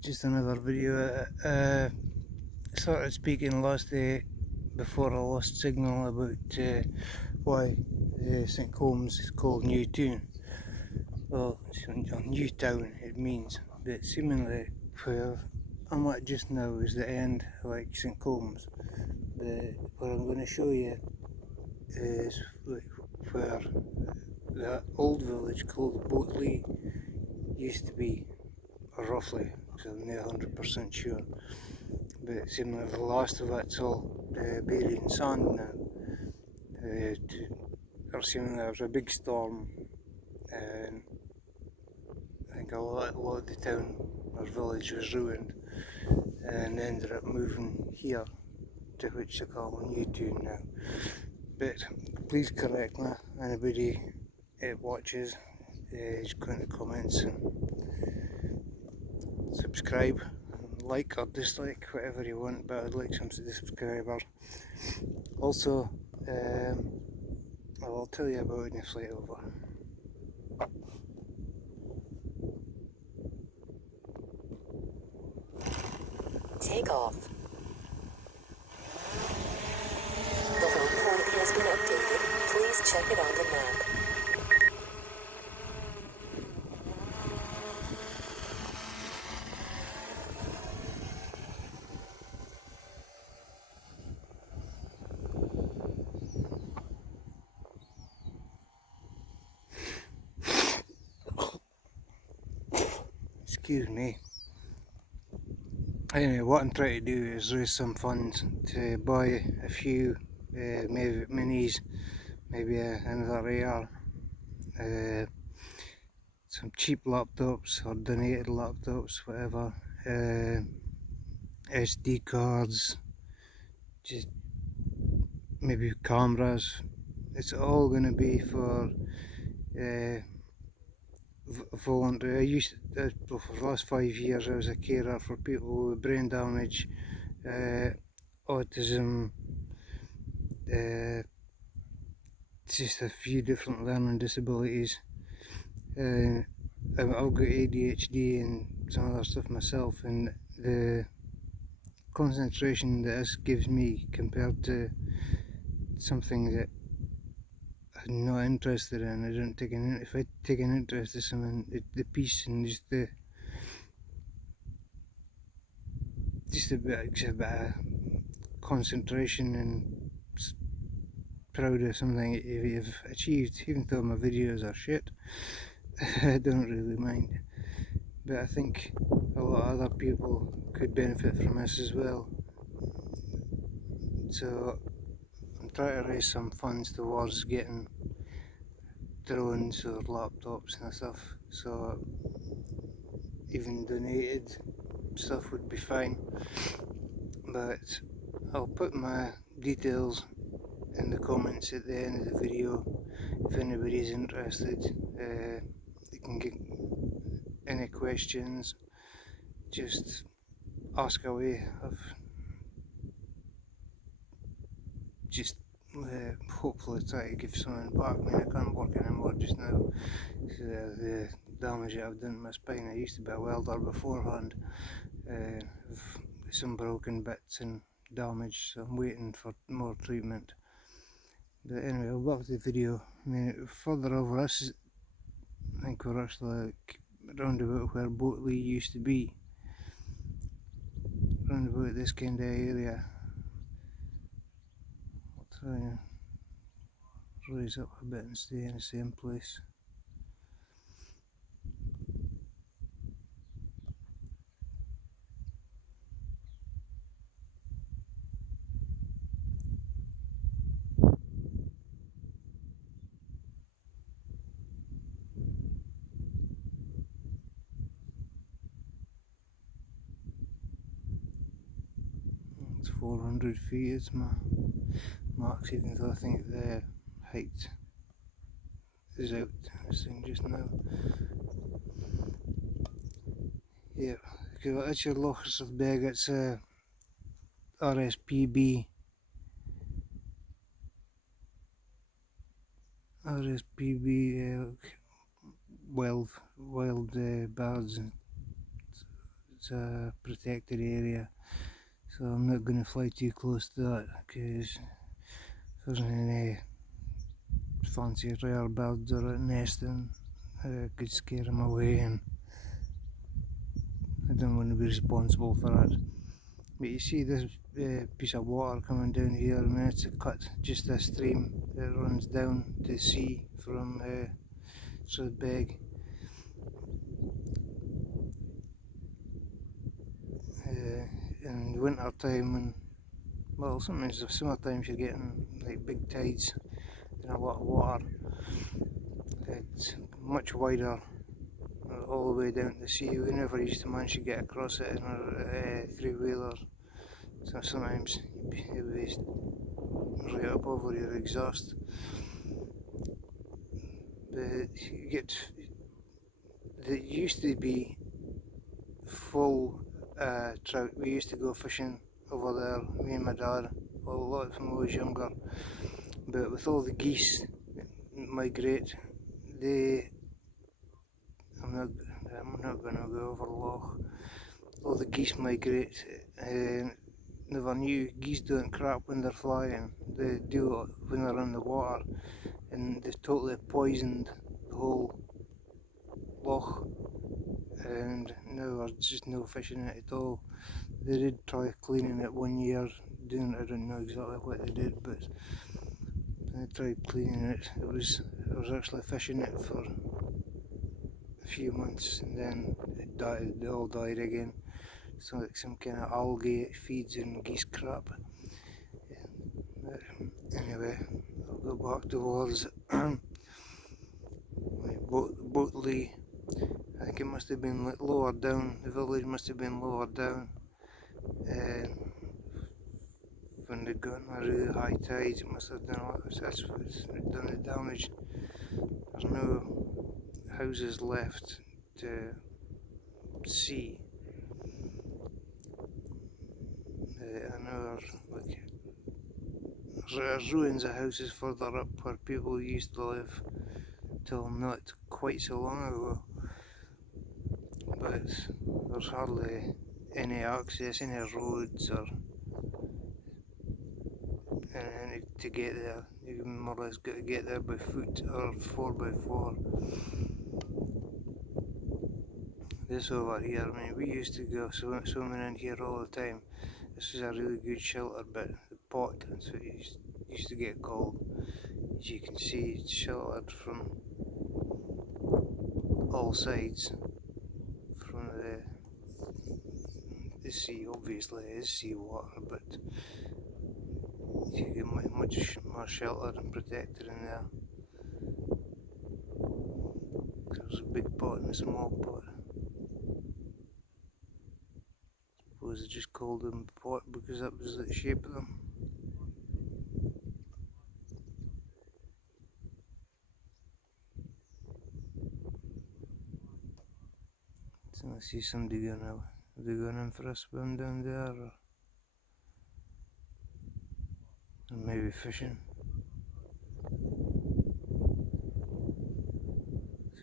Just another video. Started speaking last day before I lost signal about why St Combs is called Newtoon. Well, Newtown it means, but seemingly where I'm at just now is the end, like St Combs. What I'm going to show you is where the old village called Boatley used to be, roughly, because I'm not 100% sure. But it seems like the last of it's all buried in sand now. There seemed there was a big storm, and I think a lot of the town or village was ruined, and ended up moving here, to which they call Newtoon now. But please correct me, anybody watches, is going to comments and subscribe, and like or dislike, whatever you want, but I'd like some subscribers. Also, I'll tell you about it in a flight over. Take off. The home point has been updated. Please check it on the map. Excuse me. Anyway, what I'm trying to do is raise some funds to buy a few mavic minis, maybe another AR, some cheap laptops or donated laptops, whatever, SD cards, just maybe cameras. It's all going to be for voluntary. For the last 5 years I was a carer for people with brain damage, autism, just a few different learning disabilities. I've got ADHD and some other stuff myself, and the concentration that this gives me compared to something that I'm not interested in, I don't take an if I take an interest in something, the peace and just a bit of concentration and proud of something you've achieved, even though my videos are shit. I don't really mind, but I think a lot of other people could benefit from this as well. So I'm trying to raise some funds towards getting drones or laptops and stuff, so even donated stuff would be fine. But I'll put my details in the comments at the end of the video. If anybody's interested, they can get any questions, just ask away. I've just hopefully try to give something back. I mean, I can't work anymore just now. The damage that I've done to my spine. I used to be a welder beforehand, with some broken bits and damage, so I'm waiting for more treatment. But anyway, I'll back to the video. I mean, further over, this is, I think we're actually like round about where Boatley used to be, round about this kind of area. I'll try and raise up a bit and stay in the same place. It's 400 feet, it's my max, even though I think the height is out this thing just now. Yeah, that's your Lochs of Beg, it's RSPB. RSPB, wild birds and it's a protected area, so I'm not going to fly too close to that, because if there's any fancy rare birds or at nesting, could scare them away, and I don't want to be responsible for that. But you see this piece of water coming down here, and it's cut just a stream that runs down to the sea from Beg. In winter time, and well, sometimes the summertimes you're getting like big tides and a lot of water. It's much wider all the way down to the sea. We never used to manage to get across it in our three-wheeler, so sometimes it was right up over your exhaust. But you get, there used to be full trout. We used to go fishing over there, me and my dad, well, a lot when I was younger. But with all the geese migrate, I'm not going to go over the loch. All the geese migrate, and never knew geese don't crap when they're flying. They do it when they're in the water, and they've totally poisoned the whole loch, and now there's just no fish in it at all. They did try cleaning it one year, I don't know exactly what they did, but when they tried cleaning it, I was actually fish in it for a few months, and then it all died again. So like some kind of algae it feeds in geese crap. But anyway, I'll go back towards Boatley. I think it must have been lower down, the village must have been lower down. When they got a really high tides, it must have done that's what's done the damage. There's no houses left to see. I know there's ruins of houses further up where people used to live till not quite so long ago, but there's hardly any access, any roads or anything to get there. You more or less got to get there by foot or 4x4. This over here, I mean, we used to go swimming in here all the time. This is a really good shelter, but the pot, that's what it used to get called. As you can see, it's sheltered from all sides from the sea. Obviously it is seawater, but you get much more sheltered and protected in there. There's a big pot and a small pot. I suppose they just called them pot because that was the shape of them. So I see somebody going out. Are they going in for a swim down there, or maybe fishing?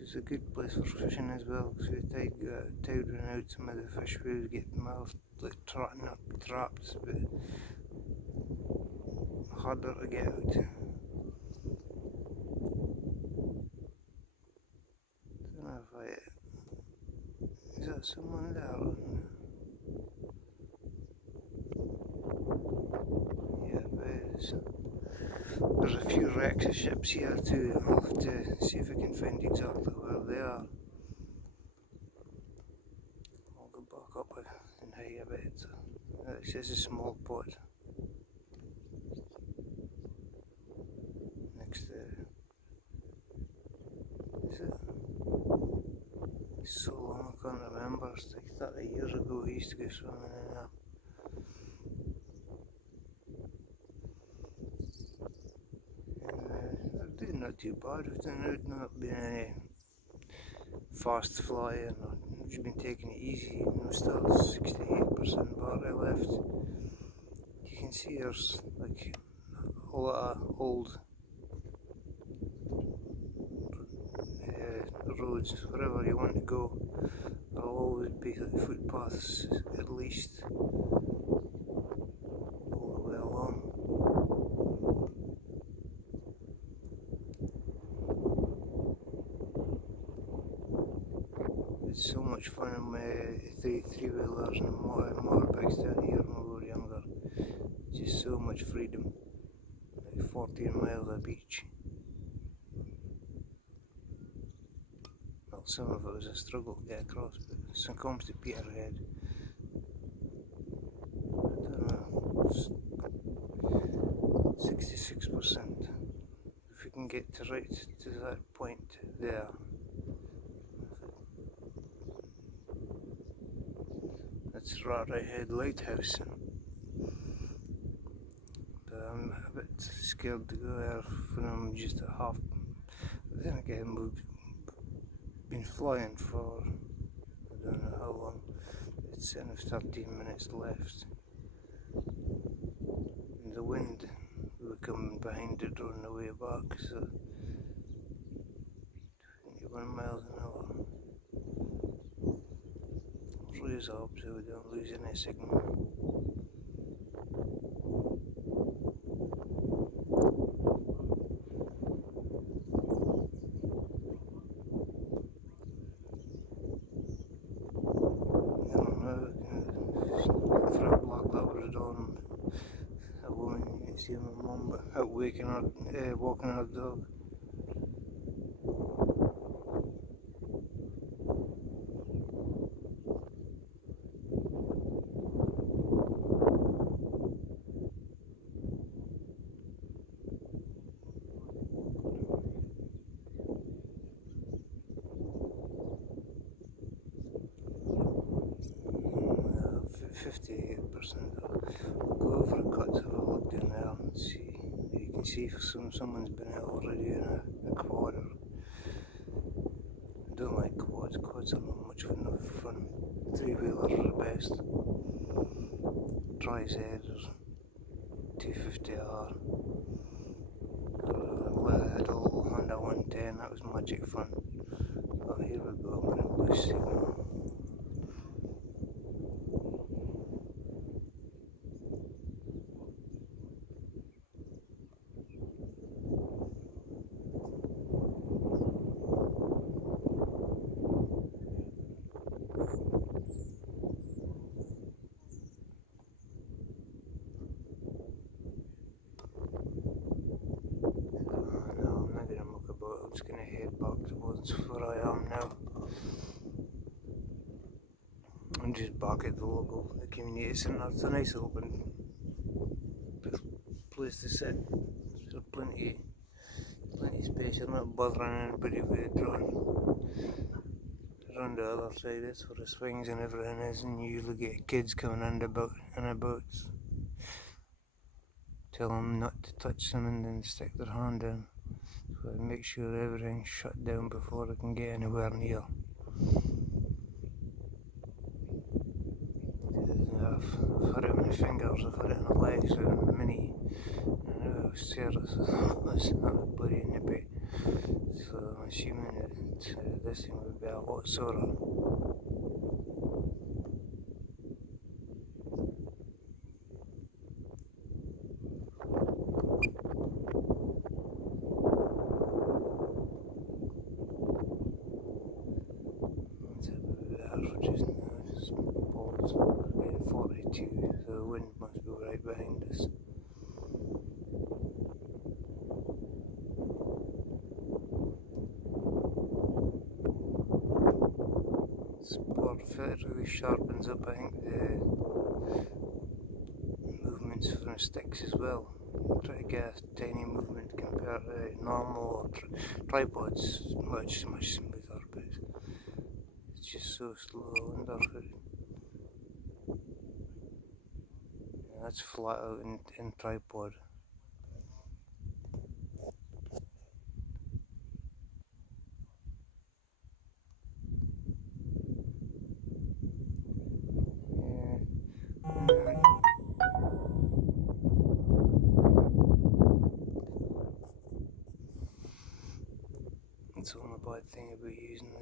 It's a good place for fishing as well, because if the tide ran out, some of the fish would get them out, like not trapped, but harder to get out. I don't know if is that someone there? Yeah, there's a few wrecks of ships here too. I'll have to see if I can find exactly where they are. I'll go back up and high a bit. This is a small pot next to. Is it? It's so long I can't remember. It's like 30 years ago I used to go swimming in there. They're doing not too bad. We've not been any fast flying, or we've just been taking it easy. Still 68% battery left. You can see there's like a lot of old roads, wherever you want to go, there'll always be footpaths at least all the way along. It's so much fun on my three-wheelers and motorbikes down here when we were younger. Just so much freedom. Like 14 miles of beach. Well, some of it was a struggle to get across, but St Combs to Peterhead, I don't know, 66%. If we can get to right to that point there, that's Rattray Lighthouse. But I'm a bit scared to go there when I'm just at half. But then again, we've been flying for I don't know how long. It's saying 13 minutes left. And the wind will come behind it on the way back, so 21 miles an hour. Raise up so we don't lose any signal. For a black Labrador, a woman, you can see my mum out walking her dog. Uh, 58%. We'll go over a cut, have a look down there and see. You can see if someone's been out already in a quad. I don't like quads. Quads are not much fun. Three-wheelers are the best. Dry Z or 250R. I had a little Honda 110, that was magic fun. Oh, here we go, I'm going to lose signal. No, I'm not going to muck about, I'm just going to head back towards where I am now. I'm just back at the community centre. It's a nice open place to sit. There's plenty of space. You're not bothering anybody with a drone. Around the other side, that's where the swings and everything is, and you usually get kids coming in about. Tell them not to touch them and then stick their hand in. So I make sure everything's shut down before they can get anywhere near. I've had it in my fingers, I've had it in my legs, in my mini. I know it was serious, that was bloody nippy. So I'm assuming that this thing would be a lot sorer. Just now, just pause. We're getting 42, so the wind must be right behind us. Sport fit really sharpens up, I think, the movements from the sticks as well. Try to get a tiny movement compared to normal or tripods, much smoother, but it's just so slow underfoot. Yeah, that's flat out in tripod. It's the only bad thing about using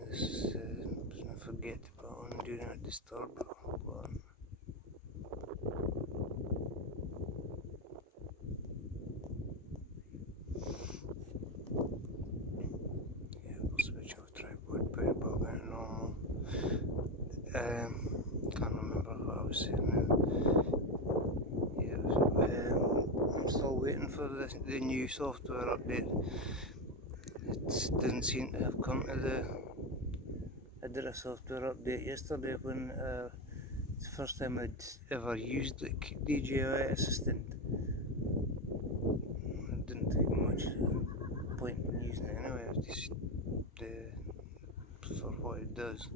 do not disturb. Hold on. Yeah, we'll switch off tripod, put it back at normal. Can't remember what I was saying now. Yeah, I'm still waiting for the new software update. It didn't seem to have come to the. I did a software update yesterday when it's the first time I'd ever used like DJI Assistant. It didn't take much point in using it anyway. It's just for what it does.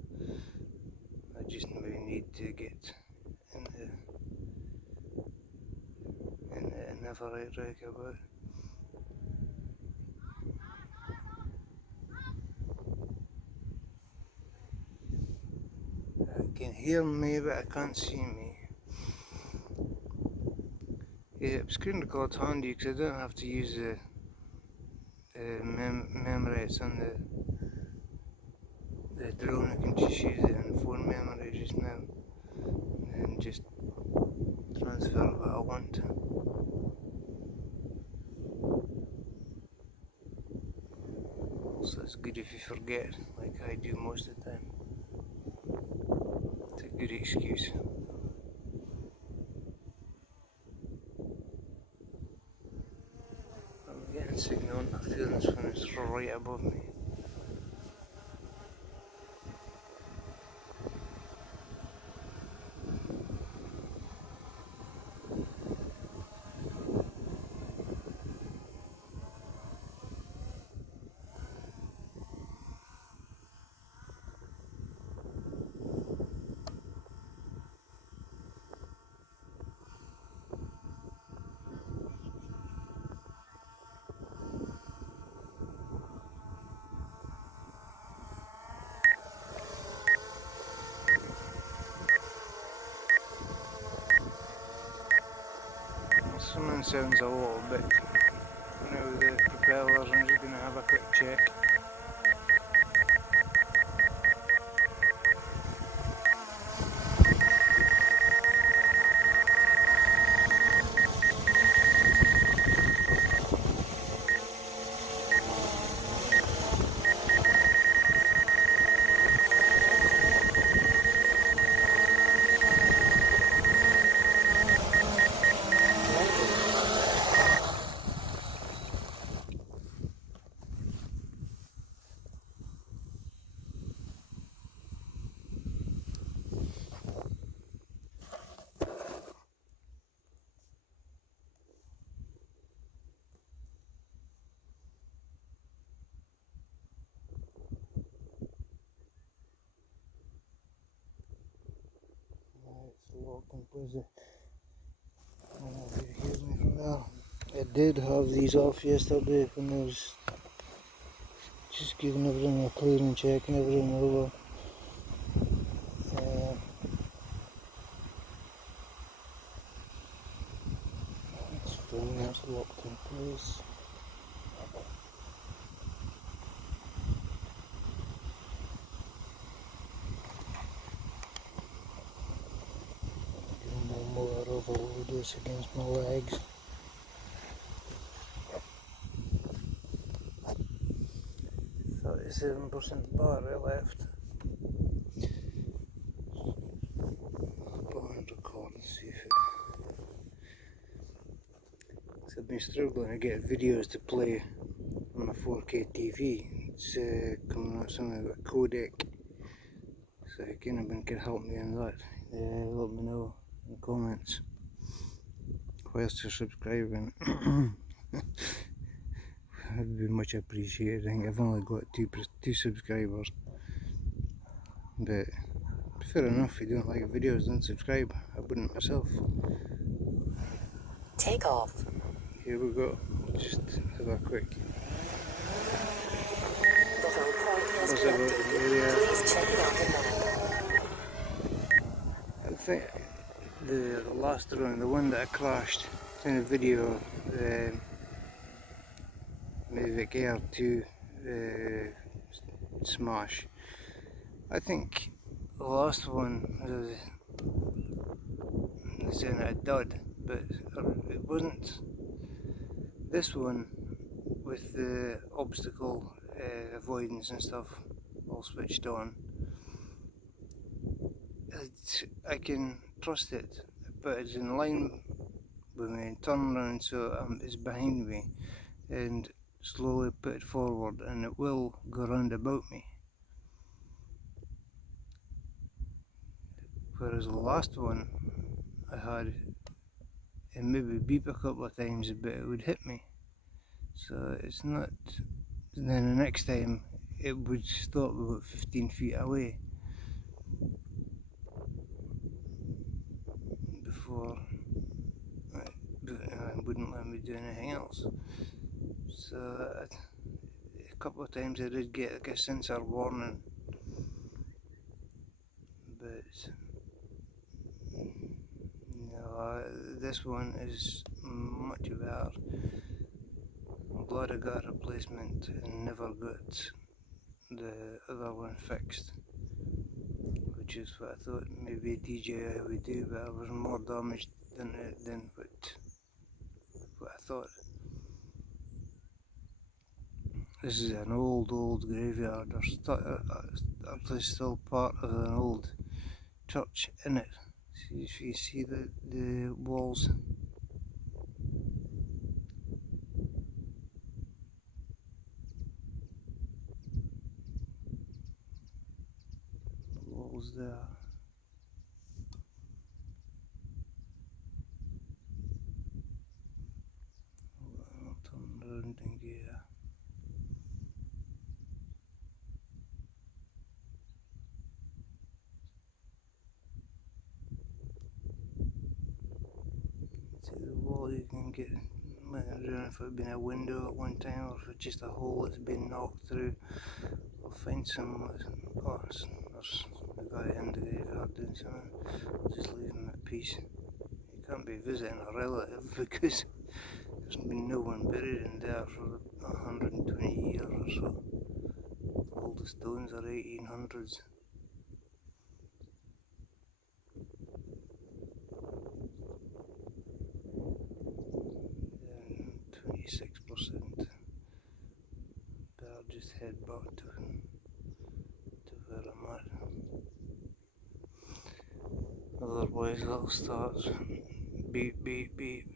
I just maybe need to get into another right rack about. I can hear me, but I can't see me. Yeah, screen record's handy because I don't have to use the memory. It's on the drone. I can just use it on phone memory just now, and just transfer what I want. Also, it's good if you forget, like I do most of the time. It's a good excuse. I'm getting signal, I feel this one is right above me. Something sounds a little bit now with the propellers. I'm just going to have a quick check. It's locked and busy. I don't know if you hear me from there. I did have these off yesterday when I was just giving everything a clearing check and everything over. It's fine, that's locked in place. Getting more motor overloaders against my legs. .37% battery left. Put on record and see if it. So I've been struggling to get videos to play on my 4K TV. It's coming out something about codec. So if anyone can help me on that, let me know in the comments. Whilst you're subscribing, that'd be much appreciated. I think I've only got two subscribers, but fair enough. If you don't like videos, don't subscribe. I wouldn't myself. Take off. Here we go. Just have a quick. The home point has been updated. Please check it on the map. I think the last one, the one that I crashed in the video, the mavic Air 2 smash. I think the last one was in a dud, but it wasn't. This one with the obstacle avoidance and stuff all switched on, I can trust it, but it's in line with me and turn around so it's behind me and slowly put it forward, and it will go round about me. Whereas the last one I had, it maybe beep a couple of times, but it would hit me. So it's not. And then the next time it would stop about 15 feet away before it wouldn't let me do anything else. So a couple of times I did get like a sensor warning, but no, this one is much better. I'm glad I got a replacement and never got the other one fixed, which is what I thought maybe DJI would do, but I was more damaged than what I thought. This is an old graveyard. There's still part of an old church in it. See if you see the walls. The walls there. I'll turn around and get see the wall. You can get. I don't know if it had been a window at one time or if it's just a hole that's been knocked through. I'll find some. Oh, there's a guy in the graveyard doing something. Just leave him at peace. You can't be visiting a relative because there's been no one buried in there for 120 years or so. All the stones are 1800s. 26%. Better just head back to where I'm at. Otherwise it'll start beep beep beep.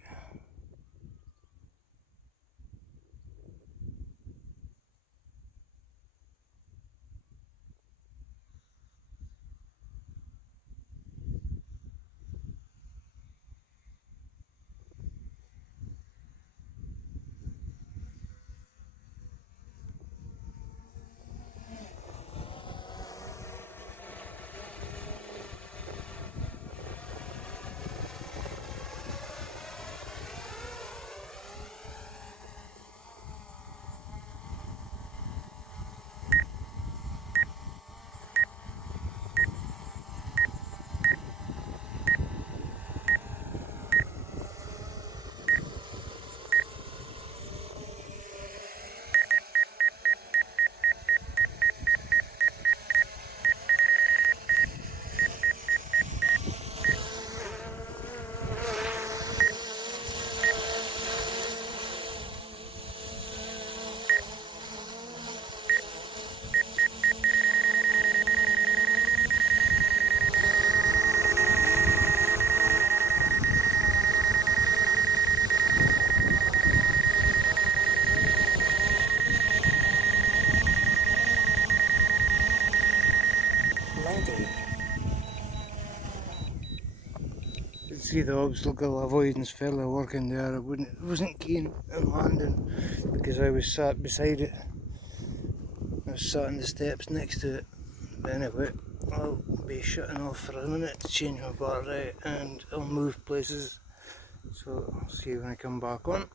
Landing. You can see the obstacle avoidance fella working there. I wasn't keen on landing because I was sat beside it. I was sat on the steps next to it. But anyway, I'll be shutting off for a minute to change my battery and I'll move places. So I'll see you when I come back on.